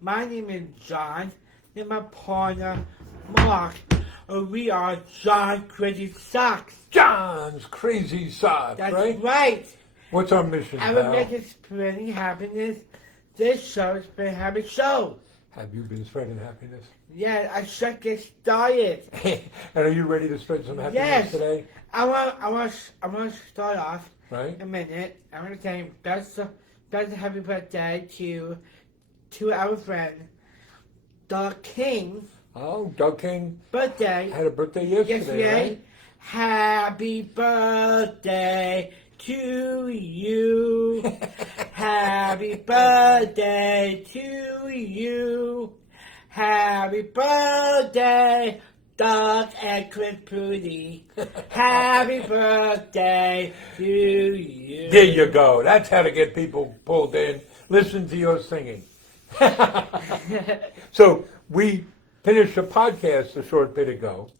My name is John, and my partner, Mark. We are John Crazy Socks. John's Crazy Socks, That's right? right. What's our mission, I would pal? make it spreading happiness. This show is been happy show. Have you been spreading happiness? Yeah, I should get started. And are you ready to spread some happiness Yes. today? I want to start off Right? in a minute. I want to say best happy birthday to our friend, Doug King. Oh, Doug King Birthday. had a birthday yesterday, right? Happy birthday to you. Happy birthday to you. Happy birthday, Doug and Chris Prudy. Happy birthday to you. There you go. That's how to get people pulled in. Listen to your singing. So we finished a podcast a short bit ago,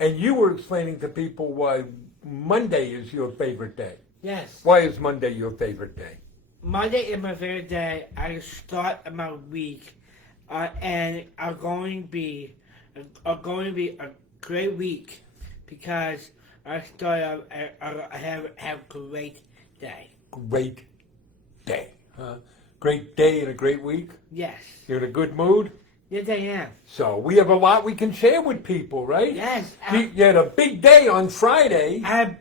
and you were explaining to people why Monday is your favorite day. Yes. Why is Monday your favorite day? Monday is my favorite day. I start my week, and are going to be a great week because I start. I have a great day. Great day. Huh? Great day and a great week? Yes. You're in a good mood? Yes, I am. So we have a lot we can share with people, right? Yes. You had a big day on Friday. I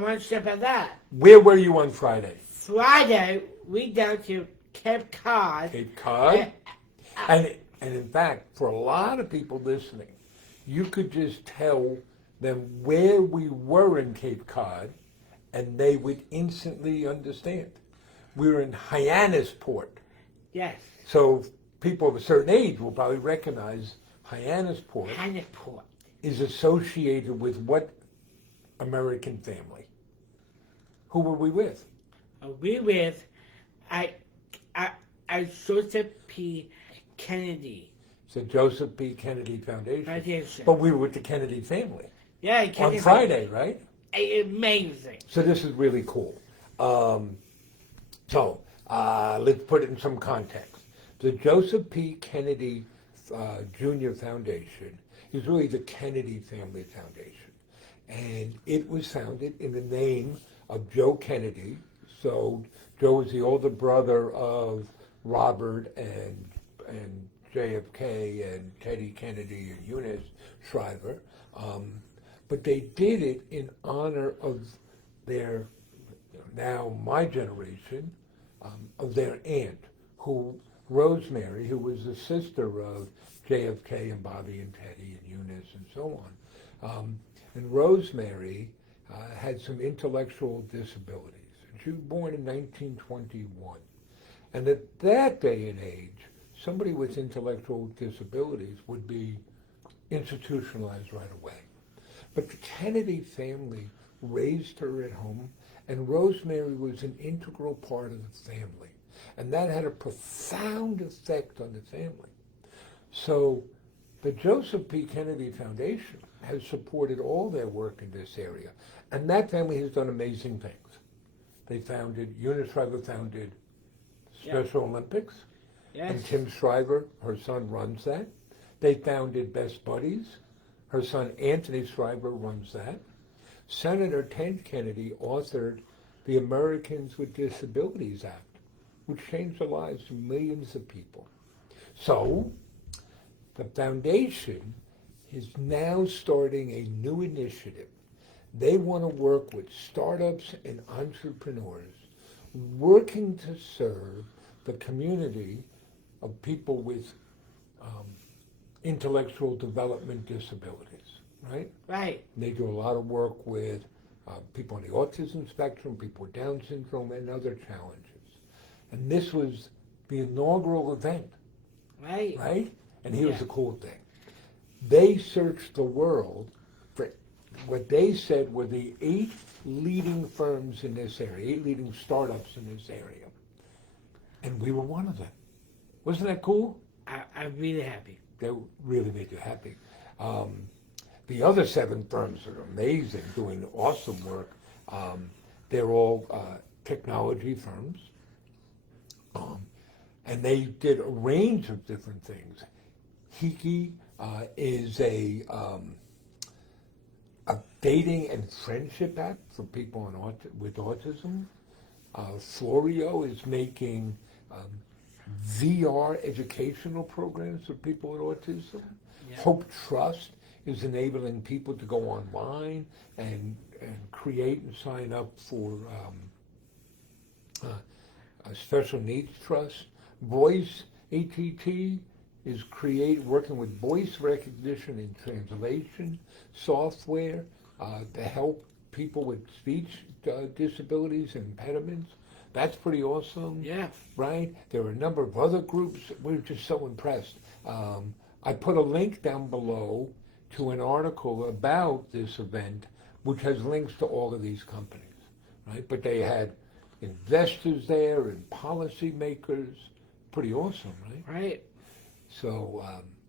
want to share about that. Where were you on Friday? Friday, we down to Cape Cod. Cape Cod. And in fact, for a lot of people listening, you could just tell them where we were in Cape Cod, and they would instantly understand. We were in Hyannisport. Yes. So people of a certain age will probably recognize Hyannisport Hyannisport. is associated with what American family? Who were we with? We with Joseph P. Kennedy. It's the Joseph P. Kennedy Foundation. Foundation. But we were with the Kennedy family. Yeah, Kennedy. On Friday, right? Amazing. So this is really cool. Let's put it in some context. The Joseph P. Kennedy Jr. Foundation is really the Kennedy Family Foundation. And it was founded in the name of Joe Kennedy. So Joe was the older brother of Robert and JFK and Teddy Kennedy and Eunice Shriver. But they did it in honor of their, now my generation, of their aunt, Rosemary, who was the sister of JFK and Bobby and Teddy and Eunice and so on. And Rosemary had some intellectual disabilities. She was born in 1921. And at that day and age, somebody with intellectual disabilities would be institutionalized right away. But the Kennedy family raised her at home, and Rosemary was an integral part of the family. And that had a profound effect on the family. So the Joseph P. Kennedy Foundation has supported all their work in this area. And that family has done amazing things. They founded, Eunice Shriver founded Special Olympics. Yes. And Tim Shriver, her son, runs that. They founded Best Buddies. Her son, Anthony Shriver, runs that. Senator Ted Kennedy authored the Americans with Disabilities Act, which changed the lives of millions of people. So, the foundation is now starting a new initiative. They want to work with startups and entrepreneurs working to serve the community of people with intellectual development disabilities, right? Right. They do a lot of work with people on the autism spectrum, people with Down syndrome, and other challenges. And this was the inaugural event, Right. right? And here's the cool thing. They searched the world for what they said were the 8 leading firms in this area, 8 leading startups in this area. And we were one of them. Wasn't that cool? I'm really happy. They really made you happy. The other 7 firms are amazing, doing awesome work. They're all technology firms. and they did a range of different things. Hiki is a dating and friendship app for people with autism. Florio is making VR educational programs for people with autism. Yeah. Hope Trust is enabling people to go online and create and sign up for a special needs trust. Voice ATT is working with voice recognition and translation software to help people with speech disabilities and impediments. That's pretty awesome. Yeah. Right? There are a number of other groups. We're just so impressed. I put a link down below to an article about this event, which has links to all of these companies, right? But they had investors there and policymakers. Pretty awesome, right? Right. So,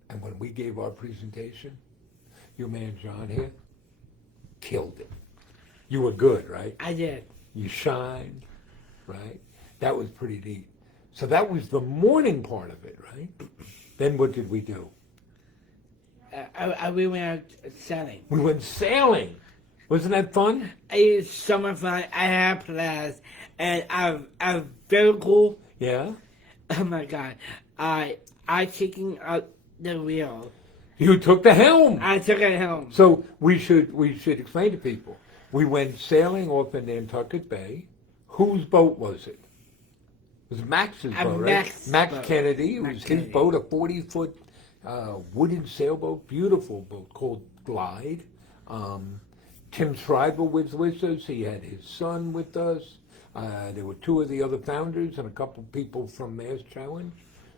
and when we gave our presentation, your man John here killed it. You were good, right? I did. You shined, right? That was pretty neat. So that was the morning part of it, right? Then what did we do? We went out selling. We went sailing. Wasn't that fun? It's so much fun. I had a blast, and I'm very cool. Yeah. Oh my God! I taking out the wheel. You took the helm. I took it home. So we should explain to people. We went sailing off in Nantucket Bay. Whose boat was it? It was Max's boat, right? Max boat. Kennedy. It Max was Kennedy. his boat, a 40-foot wooden sailboat, beautiful boat called Glide. Tim Schreiber was with us. He had his son with us. There were two of the other founders and a couple people from Mass Challenge.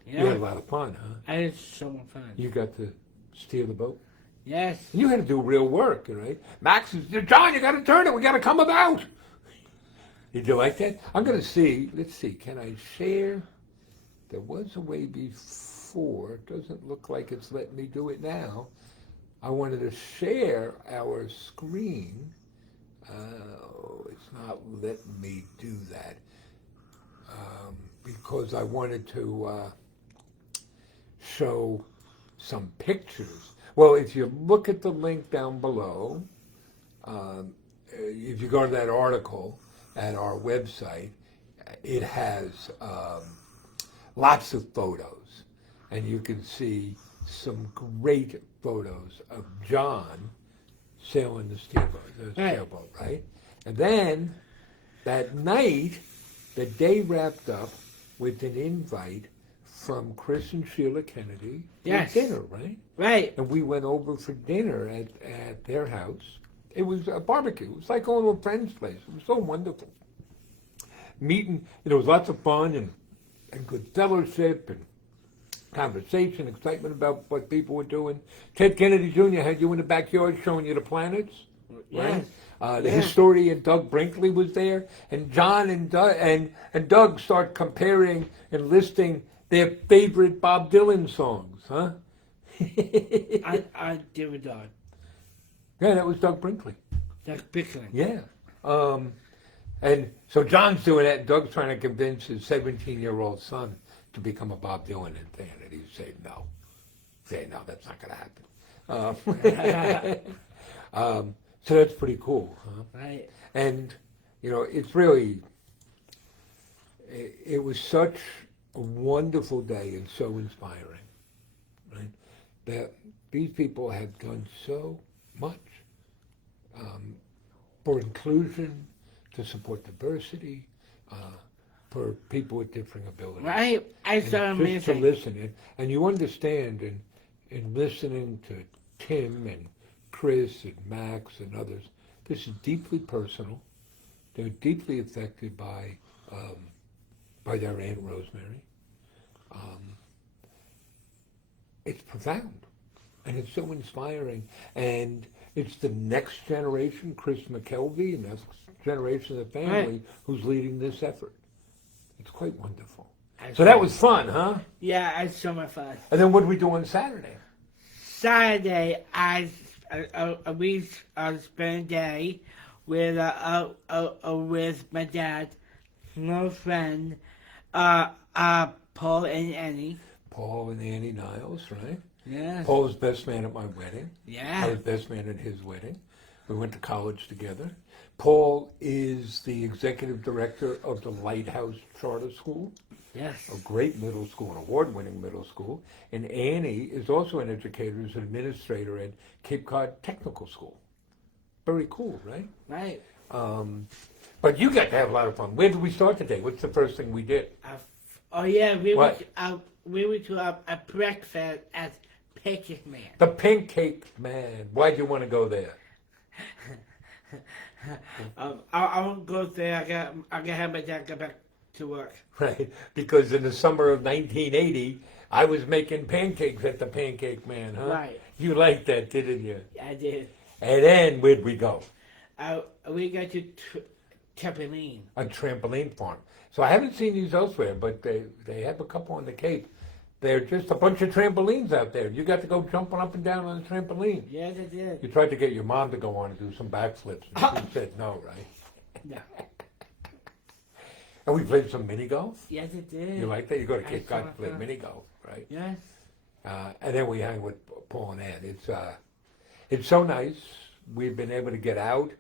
Yeah. You had a lot of fun, huh? I had so much fun. You got to steer the boat. Yes. You had to do real work, right? Max is, John, you got to turn it. We got to come about. Did you like that? I'm going to see. Let's see. Can I share? There was a way before. It doesn't look like it's letting me do it now. I wanted to share our screen. It's not letting me do that because I wanted to show some pictures. Well, if you look at the link down below, if you go to that article at our website, it has lots of photos, and you can see some great photos of John sailing the sailboat, right? And then that night, the day wrapped up with an invite from Chris and Sheila Kennedy for Yes. dinner, right? Right. And we went over for dinner at their house. It was a barbecue. It was like going to a friend's place. It was so wonderful. Meeting, there was lots of fun and good fellowship and conversation, excitement about what people were doing. Ted Kennedy Jr. had you in the backyard showing you the planets. Right? Yes. The Yeah. historian Doug Brinkley was there, and John and Doug start comparing and listing their favorite Bob Dylan songs, huh? I did with dog. Yeah, that was Doug Brinkley. That's Bickling. Yeah. And so John's doing that, and Doug's trying to convince his 17-year-old son to become a Bob Dylan fan, and he's saying no. Saying no, that's not going to happen. So that's pretty cool, huh? Right. And, you know, it's really, it was such a wonderful day and so inspiring, right? That these people have done so much for inclusion, to support diversity, for people with different abilities. Right. I And saw just to amazing. listen, and you understand in listening to Tim and Chris and Max and others, this is deeply personal. They're deeply affected by their Aunt Rosemary. It's profound, and it's so inspiring, and it's the next generation, Chris McKelvey, and the next generation of the family Right. who's leading this effort. It's quite wonderful. So that was fun, huh? Yeah, I saw my fun. And then what did we do on Saturday? Saturday, we spent a day with with my dad, no friend, Paul and Annie. Paul and Annie Niles, right? Yeah. Paul was best man at my wedding. I Yeah. was best man at his wedding. We went to college together. Paul is the executive director of the Lighthouse Charter School, Yes. a great middle school, an award-winning middle school. And Annie is also an educator, is an administrator at Cape Cod Technical School. Very cool, right? Right. But you got to have a lot of fun. Where did we start today? What's the first thing we did? Oh yeah, we What? went to a breakfast at Pancake Man. The Pancake Man. Why'd you want to go there? I won't go there. I got have my dad go back to work. Right? Because in the summer of 1980, I was making pancakes at the Pancake Man, huh? Right. You liked that, didn't you? I did. And then where'd we go? We got to trampoline. A trampoline farm. So I haven't seen these elsewhere, but they have a couple on the Cape. They're just a bunch of trampolines out there. You got to go jumping up and down on the trampoline. Yes, I did. You tried to get your mom to go on and do some backflips, and she said no, right? No. And we played some mini golf. Yes, I did. You like that? You go to I Cape Cod saw to play that. mini golf, right? Yes. And then we hang with Paul and Ann. It's so nice. We've been able to get out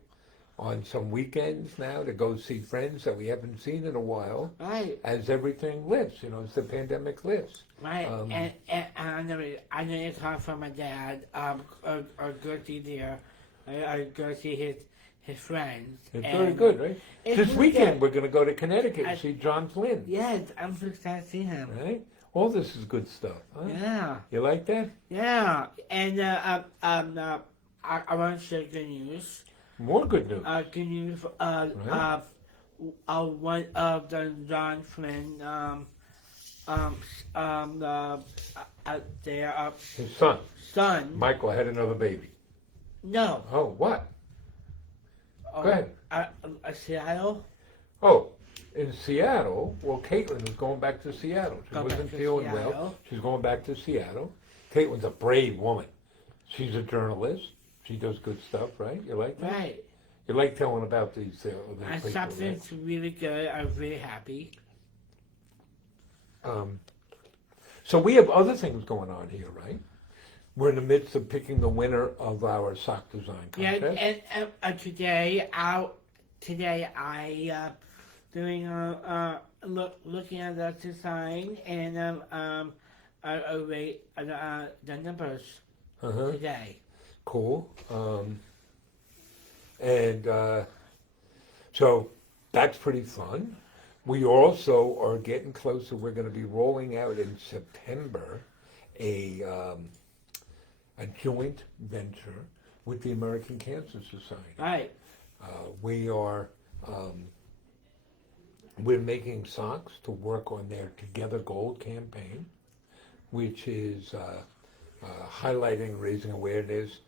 on some weekends now to go see friends that we haven't seen in a while. Right. As everything lifts, as the pandemic lifts. Right. And I know it's hard for my dad. I'll go see there. I'll go see his friends. It's and very good, right? it's This really weekend good. we're going to go to Connecticut and see John Flynn, Yes, I'm so excited to see him. right? All this is good stuff, huh? Yeah. You like that? Yeah. And I want to share good news. More good news. Good news. Right. One of the John Flynn their His son, son. Michael, had another baby. No. Oh, what? Go ahead. Seattle. Oh, in Seattle, well, Caitlin was going back to Seattle. She Going back wasn't to feeling well. Seattle. She's going back to Seattle. Caitlin's a brave woman. She's a journalist. She does good stuff, right? You like that? Right. You like telling about these people, Something's really good. I'm really happy. right? So we have other things going on here, right? We're in the midst of picking the winner of our sock design Yeah, contest. and today I doing looking at the design and I rate the numbers Uh-huh. today. Cool. So that's pretty fun. We also are getting closer. We're going to be rolling out in September a joint venture with the American Cancer Society. Right. We're making socks to work on their Together Gold campaign, which is highlighting, raising awareness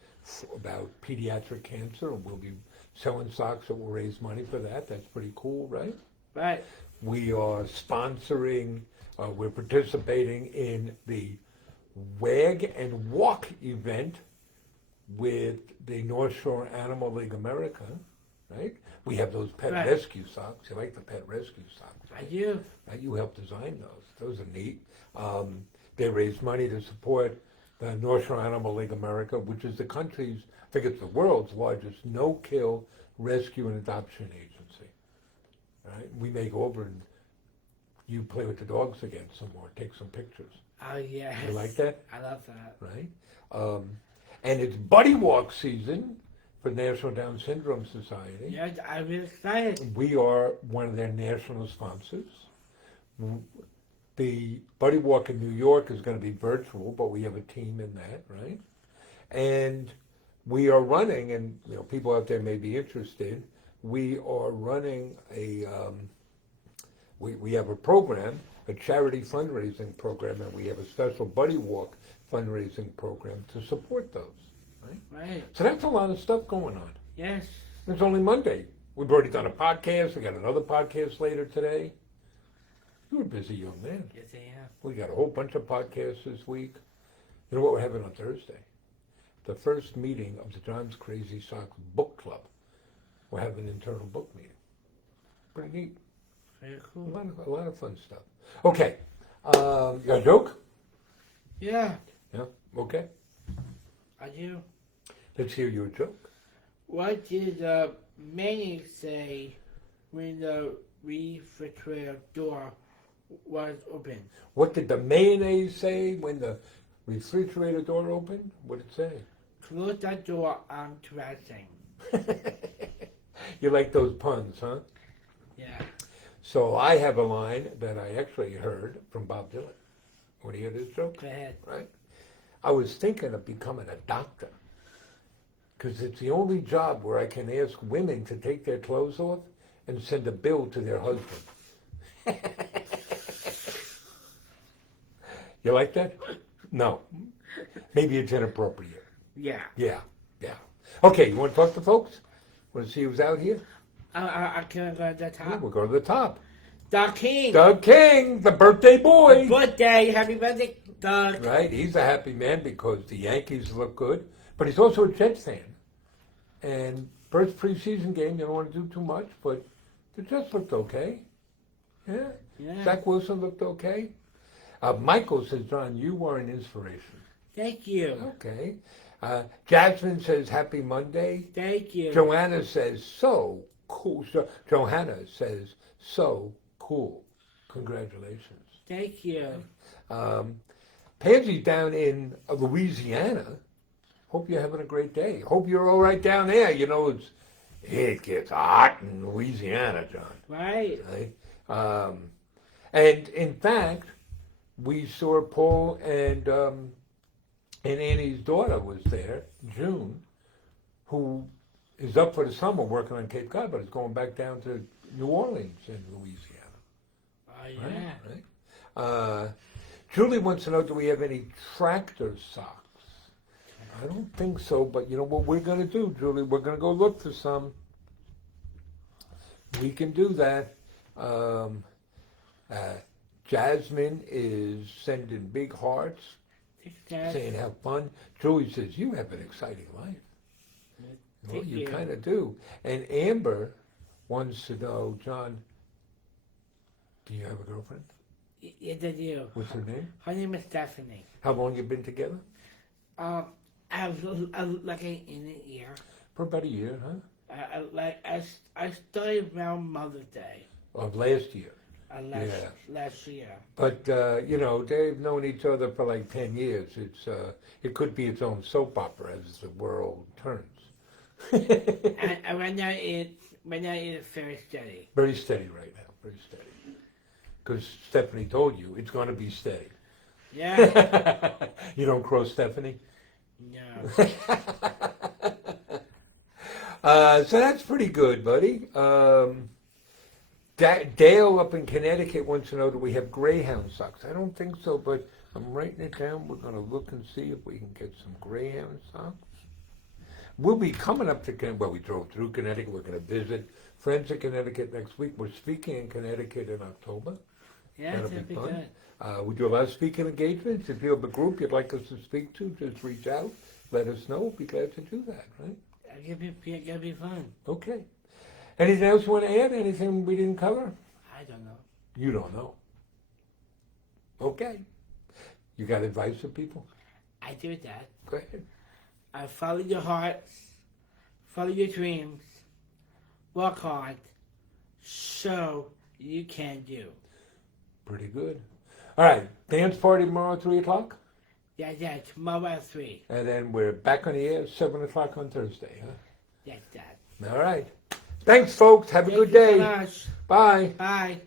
about pediatric cancer. We'll be selling socks that will raise money for that. That's pretty cool, right? Right. We are sponsoring, we're participating in the WAG and Walk event with the North Shore Animal League America, right? We have those pet Right. rescue socks. You like the pet rescue socks, I right? do. Right? You helped design those. Those are neat. They raise money to support the North Shore Animal League America, which is the country's, I think it's the world's largest no-kill rescue and adoption agency. Right? We may go over and you play with the dogs again some more, take some pictures. Oh yes. You like that? I love that. Right? And it's Buddy Walk season for National Down Syndrome Society. Yeah, I'm really excited. We are one of their national sponsors. The Buddy Walk in New York is going to be virtual, but we have a team in that, right? And we are running, and people out there may be interested. We are running we have a program, a charity fundraising program, and we have a special Buddy Walk fundraising program to support those, right? Right. So that's a lot of stuff going on. Yes. It's only Monday. We've already done a podcast. We got another podcast later today. You're a busy young man. Yes, I am. We got a whole bunch of podcasts this week. You know what we're having on Thursday? The first meeting of the John's Crazy Socks Book Club. We'll have an internal book meeting. Pretty neat. Very A cool. lot of fun stuff. Okay, You got a joke? Yeah, Yeah. Okay. I do. Let's hear your joke. What did the mayonnaise say when the refrigerator door was open? What did the mayonnaise say when the refrigerator door opened? What did it say? Close that door, I'm dressing. You like those puns, huh? Yeah. So I have a line that I actually heard from Bob Dylan. Want to hear this joke? Go ahead. Right? I was thinking of becoming a doctor because it's the only job where I can ask women to take their clothes off and send a bill to their husband. You like that? No. Maybe it's inappropriate. Yeah. Yeah. Okay, you want to talk to folks? Want to see who's out here? I can go at the Yeah, top. we'll go to the top. Doug King. Doug King, the birthday boy. Birthday. Happy birthday, Doug. Right, he's a happy man because the Yankees look good, but he's also a Jets fan. And first preseason game, you don't want to do too much, but the Jets looked okay. Yeah. Zach Wilson looked okay. Michael says, John, you are an inspiration. Thank you. Okay. Jasmine says, happy Monday. Thank you. Joanna says, so cool. Johanna says, so cool. Congratulations. Thank you. Pansy down in Louisiana. Hope you're having a great day. Hope you're all right down there. You know, it gets hot in Louisiana, John. Right. Right? And in fact, we saw Paul and Annie's daughter was there, June, who is up for the summer working on Cape Cod, but is going back down to New Orleans in Louisiana. Oh, yeah. Right? Julie wants to know, do we have any tractor socks? I don't think so, but you know what we're going to do, Julie? We're going to go look for some. We can do that. Jasmine is sending big hearts, saying have fun. Julie says, you have an exciting life. Well, you kind of do. And Amber wants to know, John, do you have a girlfriend? Yes, I do. What's her name? Her name is Stephanie. How long you been together? I was looking in the year. For about a year, huh? I started around Mother's Day. Of last year. Last year. But, you know, they've known each other for like 10 years. It could be its own soap opera as the world turns. and right now it's very steady. Very steady right now, very steady. Because Stephanie told you it's going to be steady. Yeah. You don't cross Stephanie? No. So that's pretty good, buddy. Dale up in Connecticut wants to know, do we have Greyhound socks? I don't think so, but I'm writing it down. We're going to look and see if we can get some Greyhound socks. We'll be coming up to Connecticut. Well, we drove through Connecticut. We're going to visit friends in Connecticut next week. We're speaking in Connecticut in October. Yeah, That'll that'd be fun. good. We do a lot of speaking engagements. If you have a group you'd like us to speak to, just reach out. Let us know. We'll be glad to do that, right? It'll be fun. Okay. Anything else you want to add? Anything we didn't cover? I don't know. You don't know. Okay. You got advice for people? I do that. Go ahead. Follow your hearts, follow your dreams, work hard, so you can do. Pretty good. All right. Dance party tomorrow at 3 o'clock? Yeah, tomorrow at 3. And then we're back on the air at 7 o'clock on Thursday, huh? That's that. All right. Thanks, folks. Have a good Thank you day. so much. Bye. Bye.